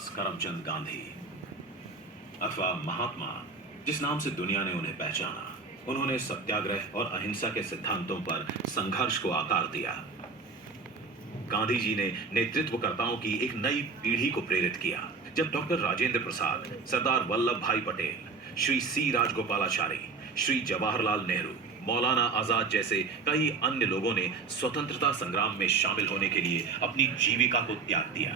मोहनदास करमचंद गांधी अथवा महात्मा, जिस नाम से दुनिया ने उन्हें पहचाना, उन्होंने सत्याग्रह और अहिंसा के सिद्धांतों पर संघर्ष को आकार दिया। गांधी जी ने नेतृत्वकर्ताओं की एक नई पीढ़ी को प्रेरित किया। जब डॉक्टर राजेंद्र प्रसाद, सरदार वल्लभ भाई पटेल, श्री सी राजगोपालाचारी, श्री जवाहरलाल नेहरू, मौलाना आजाद जैसे कई अन्य लोगों ने स्वतंत्रता संग्राम में शामिल होने के लिए अपनी जीविका को त्याग दिया,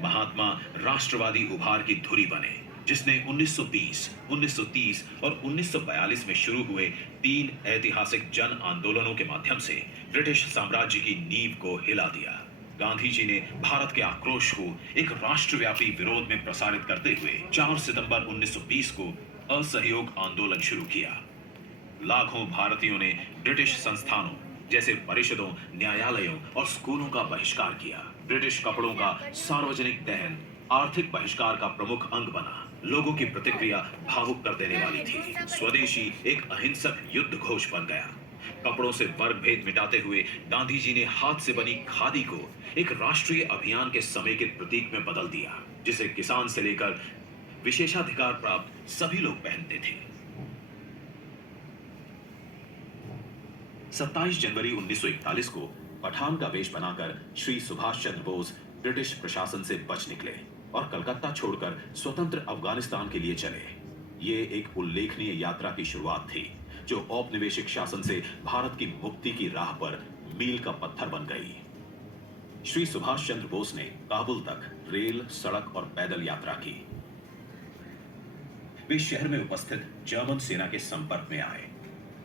महात्मा राष्ट्रवादी उभार की धुरी बने, जिसने 1920, 1930 और 1942 में शुरू हुए 3 ऐतिहासिक जन आंदोलनों के माध्यम से ब्रिटिश साम्राज्य की नींव को हिला दिया। गांधी जी ने भारत के आक्रोश को एक राष्ट्रव्यापी विरोध में प्रसारित करते हुए 4 सितंबर 1920 को असहयोग आंदोलन शुरू किया। लाखों भारतीयों ने ब्रिटिश संस्थानों जैसे परिषदों, न्यायालयों और स्कूलों का बहिष्कार किया। ब्रिटिश कपड़ों का सार्वजनिक दहन आर्थिक बहिष्कार का प्रमुख अंग बना। लोगों की प्रतिक्रिया भावुक कर देने वाली थी। स्वदेशी एक अहिंसक युद्ध घोष बन गया। कपड़ों से वर्ग भेद मिटाते हुए गांधी जी ने हाथ से बनी खादी को एक राष्ट्रीय अभियान के समेकित प्रतीक में बदल दिया, जिसे किसान से लेकर विशेषाधिकार प्राप्त सभी लोग पहनते थे। 27 जनवरी 1941 को पठान का वेश बनाकर श्री सुभाष चंद्र बोस ब्रिटिश प्रशासन से बच निकले और कलकत्ता छोड़कर स्वतंत्र अफगानिस्तान के लिए चले। ये एक उल्लेखनीय यात्रा की शुरुआत थी, जो औपनिवेशिक शासन से भारत की मुक्ति की राह पर मील का पत्थर बन गई। श्री सुभाष चंद्र बोस ने काबुल तक रेल, सड़क और पैदल यात्रा की। वे शहर में उपस्थित जर्मन सेना के संपर्क में आए।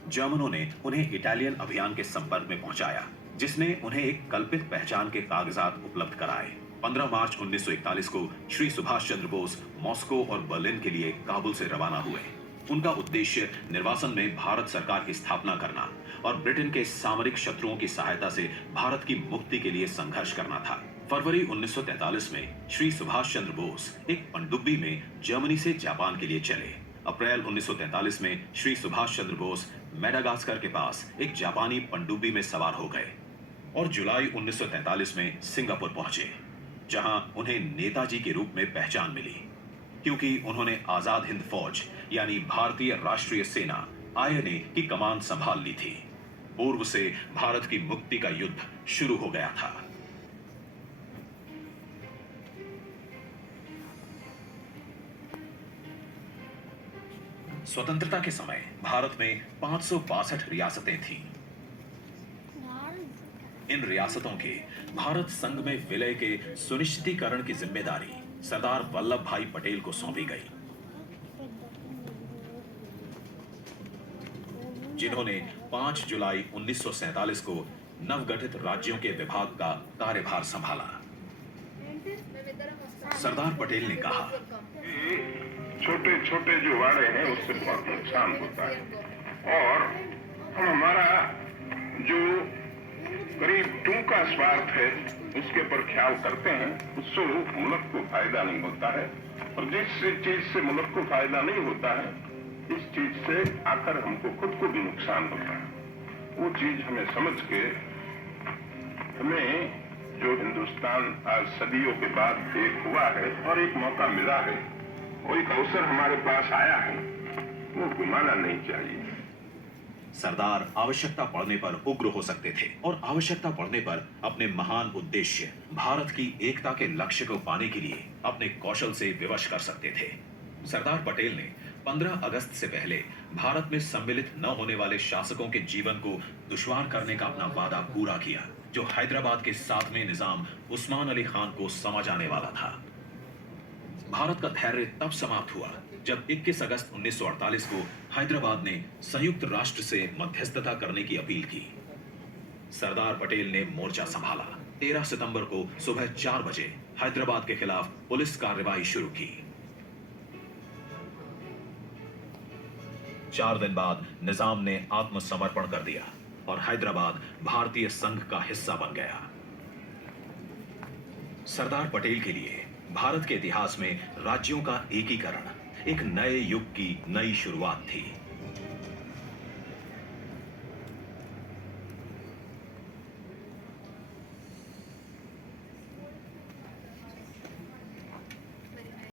जर्मनों ने उन्हें इटालियन अभियान के संपर्क में पहुंचाया, जिसने उन्हें एक कल्पित पहचान के कागजात उपलब्ध कराए। 15 मार्च 1941 को श्री सुभाष चंद्र बोस मॉस्को और बर्लिन के लिए काबुल से रवाना हुए। उनका उद्देश्य निर्वासन में भारत सरकार की स्थापना करना और ब्रिटेन के सामरिक शत्रुओं की सहायता से भारत की मुक्ति के लिए संघर्ष करना था। फरवरी 1943 में श्री सुभाष चंद्र बोस एक पनडुब्बी में जर्मनी से जापान के लिए चले। अप्रैल 1943 में श्री सुभाष चंद्र बोस मेडागास्कर के पास एक जापानी पनडुब्बी में सवार हो गए और जुलाई 1943 में सिंगापुर पहुंचे, जहां उन्हें नेताजी के रूप में पहचान मिली, क्योंकि उन्होंने आजाद हिंद फौज यानी भारतीय राष्ट्रीय सेना आईएनए की कमान संभाल ली थी। पूर्व से भारत की मुक्ति का युद्ध शुरू हो गया था। स्वतंत्रता के समय भारत में 562 रियासतें थीं। इन रियासतों के भारत संघ में विलय के सुनिश्चितीकरण की जिम्मेदारी सरदार वल्लभ भाई पटेल को सौंपी गई, जिन्होंने 5 जुलाई 1947 को नवगठित राज्यों के विभाग का कार्यभार संभाला। सरदार पटेल ने कहा, छोटे छोटे जो वाड़े हैं उससे बहुत नुकसान होता है और हम हमारा जो करीब टूका स्वार्थ है उसके पर ख्याल करते हैं, उससे मुल्क को फायदा नहीं होता है। और जिस चीज से मुल्क को फायदा नहीं होता है, इस चीज से आकर हमको खुद को भी नुकसान होता है। वो चीज हमें समझ के हमें जो हिंदुस्तान आज सदियों के बाद एक हुआ है और एक मौका मिला है, वो एक अवसर हमारे पास आया है, वो घुमाना नहीं चाहिए। सरदार आवश्यकता पड़ने पर उग्र हो सकते थे और आवश्यकता पड़ने पर अपने महान उद्देश्य भारत की एकता के लक्ष्य को पाने के लिए अपने कौशल से विवश कर सकते थे। सरदार पटेल ने 15 अगस्त से पहले भारत में सम्मिलित न होने वाले शासकों के जीवन को दुश्वार करने का अपना वादा पूरा किया, जो हैदराबाद के 7वें निजाम उस्मान अली खान को समझ आने वाला था। भारत का धैर्य तब समाप्त हुआ जब 21 अगस्त 1948 को हैदराबाद ने संयुक्त राष्ट्र से मध्यस्थता करने की अपील की। सरदार पटेल ने मोर्चा संभाला। 13 सितंबर को सुबह 4 बजे हैदराबाद के खिलाफ पुलिस कार्रवाई शुरू की। 4 दिन बाद निजाम ने आत्मसमर्पण कर दिया और हैदराबाद भारतीय संघ का हिस्सा बन गया। सरदार पटेल के लिए भारत के इतिहास में राज्यों का एकीकरण एक नए युग की नई शुरुआत थी।